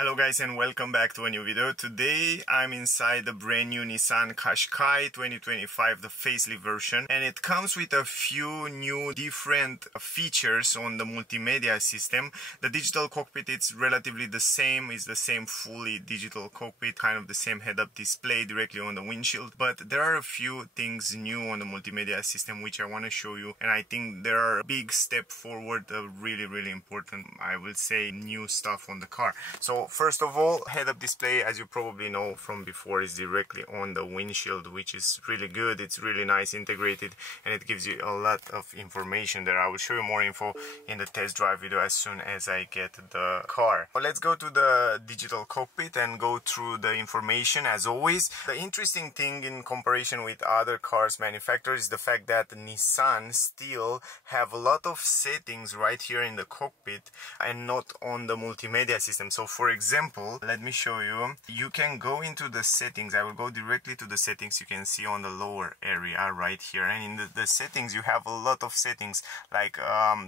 Hello guys and welcome back to a new video. Today I'm inside the brand new Nissan Qashqai 2025, the facelift version, and it comes with a few new different features on the multimedia system. The digital cockpit, it's relatively the same, it's the same fully digital cockpit, kind of the same head-up display directly on the windshield, but there are a few things new on the multimedia system which I want to show you, and I think there are a big step forward, really important, I will say, new stuff on the car. So first of all, head-up display, as you probably know from before, is directly on the windshield, which is really good. It's really nice integrated and it gives you a lot of information there. I will show you more info in the test drive video as soon as I get the car. But let's go to the digital cockpit and go through the information as always. The interesting thing in comparison with other cars manufacturers is the fact that Nissan still have a lot of settings right here in the cockpit and not on the multimedia system. So for example, let me show you. You can go into the settings. I will go directly to the settings. You can see on the lower area right here, and in the settings you have a lot of settings like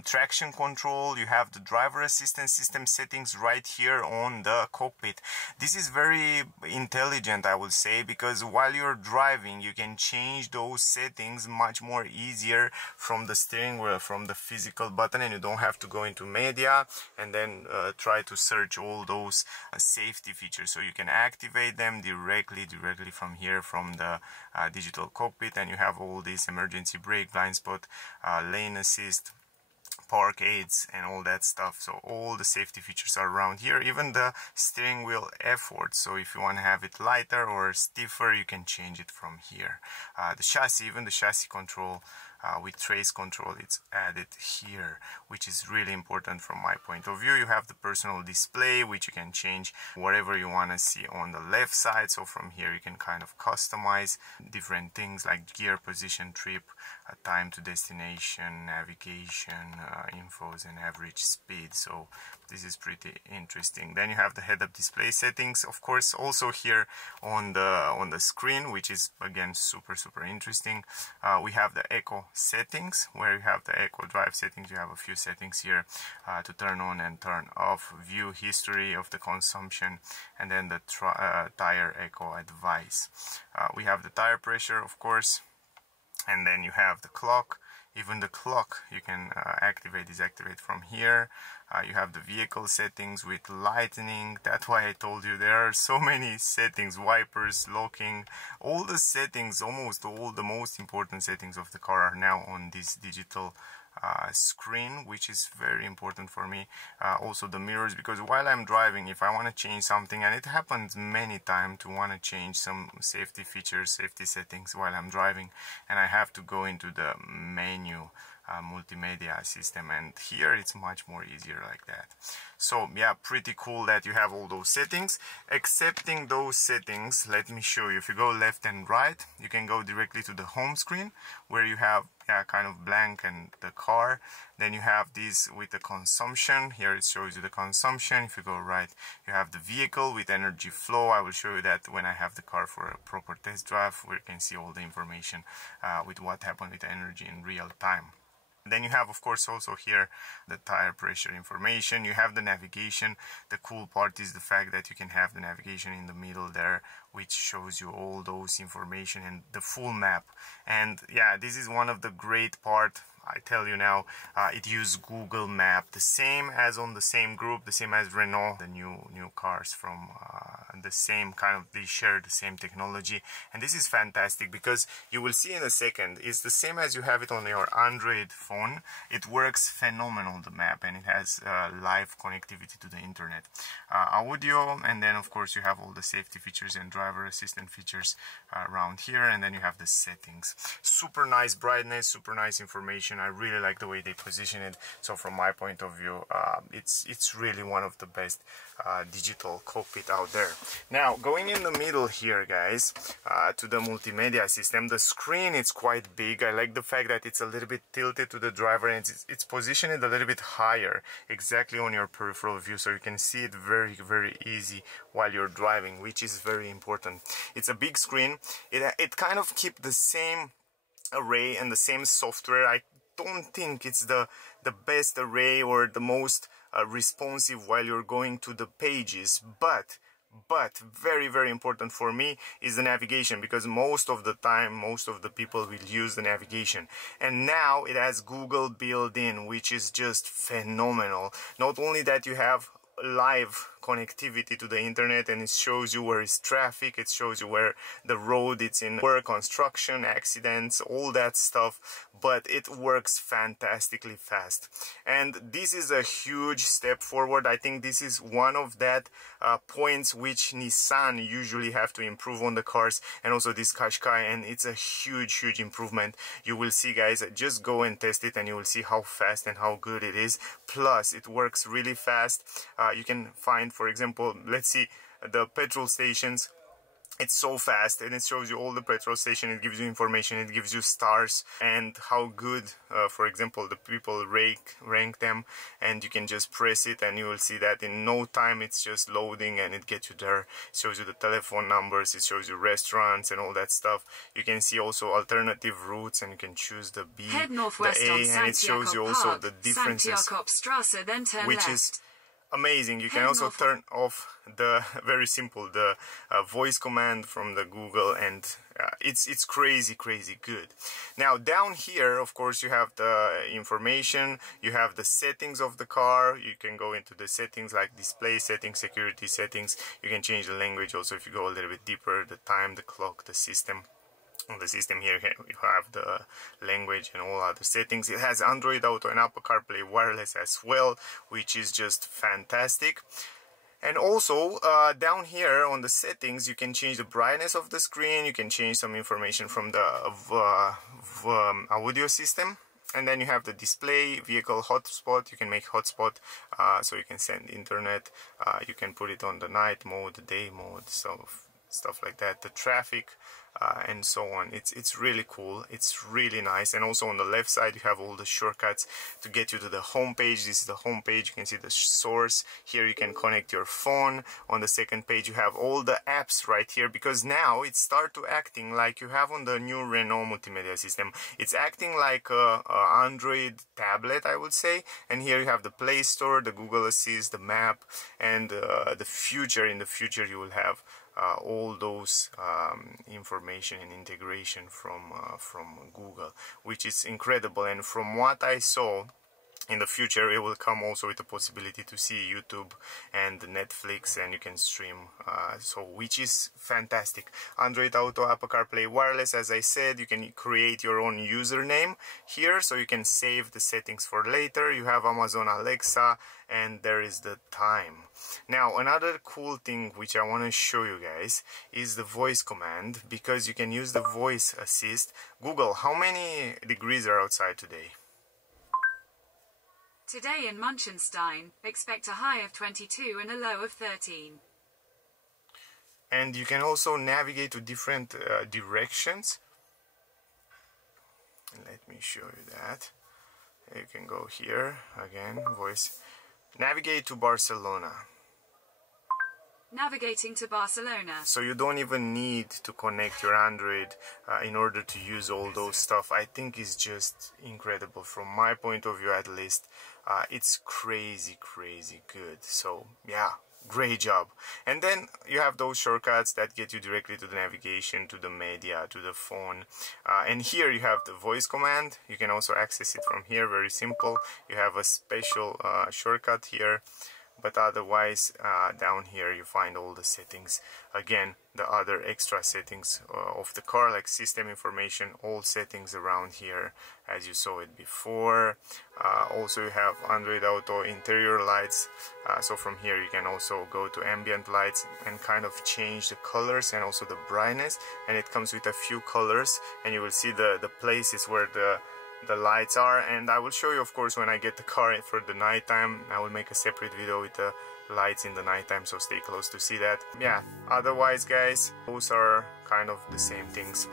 traction control. You have the driver assistance system settings right here on the cockpit. This is very intelligent, I would say, because while you're driving you can change those settings much more easier from the steering wheel, from the physical button, and you don't have to go into media and then try to search all those safety features. So you can activate them directly from here, from the digital cockpit, and you have all these emergency brake, blind spot, lane assist, park aids and all that stuff. So all the safety features are around here, even the steering wheel effort. So if you want to have it lighter or stiffer, you can change it from here. The chassis, even the chassis control with trace control, it's added here, which is really important from my point of view. You have the personal display, which you can change whatever you want to see on the left side. So from here you can kind of customize different things like gear position, trip, time to destination, navigation, infos, and average speed. So this is pretty interesting. Then you have the head-up display settings, of course, also here on the screen, which is again super interesting. We have the eco settings, where you have the eco drive settings. You have a few settings here to turn on and turn off, view history of the consumption, and then the tire eco advice. We have the tire pressure, of course, and then you have the clock. Even the clock you can activate, disactivate from here. You have the vehicle settings with lightning. That's why I told you there are so many settings, wipers, locking, all the settings, almost all the most important settings of the car are now on this digital screen, which is very important for me. Also the mirrors, because while I'm driving, if I want to change something, and it happens many times to want to change some safety features, safety settings while I'm driving, and I have to go into the menu, multimedia system, and here it's much more easier like that. So yeah, pretty cool that you have all those settings. Accepting those settings, let me show you. If you go left and right, you can go directly to the home screen, where you have kind of blank and the car. Then you have this with the consumption. Here it shows you the consumption. If you go right, you have the vehicle with energy flow. I will show you that when I have the car for a proper test drive, where you can see all the information with what happened with the energy in real time. Then you have, of course, also here the tire pressure information. You have the navigation. The cool part is the fact that you can have the navigation in the middle there, which shows you all those information and the full map. And yeah, this is one of the great part. I tell you now, it uses Google Map, the same as on the same group, the same as Renault, the new cars from the same kind of, they share the same technology. And this is fantastic, because you will see in a second, it's the same as you have it on your Android phone. It works phenomenal, the map, and it has live connectivity to the internet, audio, and then of course you have all the safety features and driver assistant features around here, and then you have the settings. Super nice brightness, super nice information. I really like the way they position it. So from my point of view, it's really one of the best digital cockpit out there. Now going in the middle here, guys, to the multimedia system, the screen is quite big. I like the fact that it's a little bit tilted to the driver, and it's positioned a little bit higher, exactly on your peripheral view, so you can see it very easy while you're driving, which is very important. It's a big screen. It kind of keep the same array and the same software. I don't think it's the best array or the most responsive while you're going to the pages, but very important for me is the navigation, because most of the time most of the people will use the navigation, and now it has Google built in, which is just phenomenal. Not only that, you have live connectivity to the internet, and it shows you where is traffic, it shows you where the road it's in, work, construction, accidents, all that stuff, but it works fantastically fast. And this is a huge step forward. I think this is one of that points which Nissan usually have to improve on the cars, and also this Qashqai, and it's a huge improvement. You will see, guys, just go and test it and you will see how fast and how good it is. Plus it works really fast. You can find, for example, let's see, the petrol stations. It's so fast, and it shows you all the petrol station, it gives you information, it gives you stars and how good, for example, the people rank them, and you can just press it and you will see that in no time it's just loading and it gets you there. It shows you the telephone numbers, it shows you restaurants and all that stuff. You can see also alternative routes, and you can choose the B, head northwest the A, on and it shows you also Park, the differences, Strasse, then turn which left. is amazing. You can also turn off the, very simple, the voice command from the Google, and it's crazy good. Now down here, of course, you have the information, you have the settings of the car. You can go into the settings like display settings, security settings. You can change the language also if you go a little bit deeper, the time, the clock, the system. On the system here you have the language and all other settings. It has Android Auto and Apple CarPlay wireless as well, which is just fantastic. And also down here on the settings, you can change the brightness of the screen, you can change some information from the audio system. And then you have the display, vehicle hotspot. You can make hotspot so you can send internet. You can put it on the night mode, the day mode, so stuff like that, the traffic, and so on. It's really cool, it's really nice. And also on the left side you have all the shortcuts to get you to the home page. This is the home page. You can see the source here, you can connect your phone. On the second page you have all the apps right here, because now it starts to acting like you have on the new Renault Multimedia System. It's acting like a Android tablet, I would say. And here you have the Play Store, the Google Assist, the map, and the future. In the future you will have all those information and integration from Google, which is incredible. And from what I saw, in the future it will come also with the possibility to see YouTube and Netflix, and you can stream, so which is fantastic. Android Auto, Apple CarPlay wireless, as I said. You can create your own username here, so you can save the settings for later. You have Amazon Alexa, and there is the time. Now another cool thing which I want to show you guys is the voice command, because you can use the voice assist. Google, how many degrees are outside today? Today in Munchenstein, expect a high of 22 and a low of 13. And you can also navigate to different directions. Let me show you that. You can go here, again, voice. Navigate to Barcelona. Navigating to Barcelona. So you don't even need to connect your Android in order to use all those stuff. I think it's just incredible from my point of view, at least. It's crazy good. So yeah, great job. And then you have those shortcuts that get you directly to the navigation, to the media, to the phone. And here you have the voice command. You can also access it from here, very simple. You have a special shortcut here. But otherwise, down here you find all the settings. Again, the other extra settings of the car, like system information, all settings around here, as you saw it before. Also you have Android Auto interior lights. So from here you can also go to ambient lights and kind of change the colors and also the brightness. And it comes with a few colors, and you will see the places where the lights are. And I will show you, of course, when I get the car for the nighttime. I will make a separate video with the lights in the nighttime, so stay close to see that. Yeah, otherwise guys, those are kind of the same things.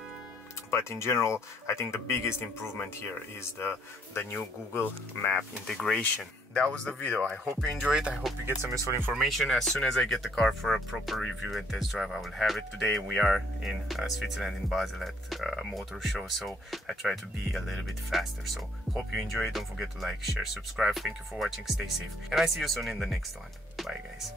But in general, I think the biggest improvement here is the new Google Map integration. That was the video. I hope you enjoyed. I hope you get some useful information. As soon as I get the car for a proper review and test drive, I will have it. Today we are in Switzerland, in Basel, at a motor show, so I try to be a little bit faster. So hope you enjoy. Don't forget to like, share, subscribe. Thank you for watching. Stay safe, and I see you soon in the next one. Bye guys.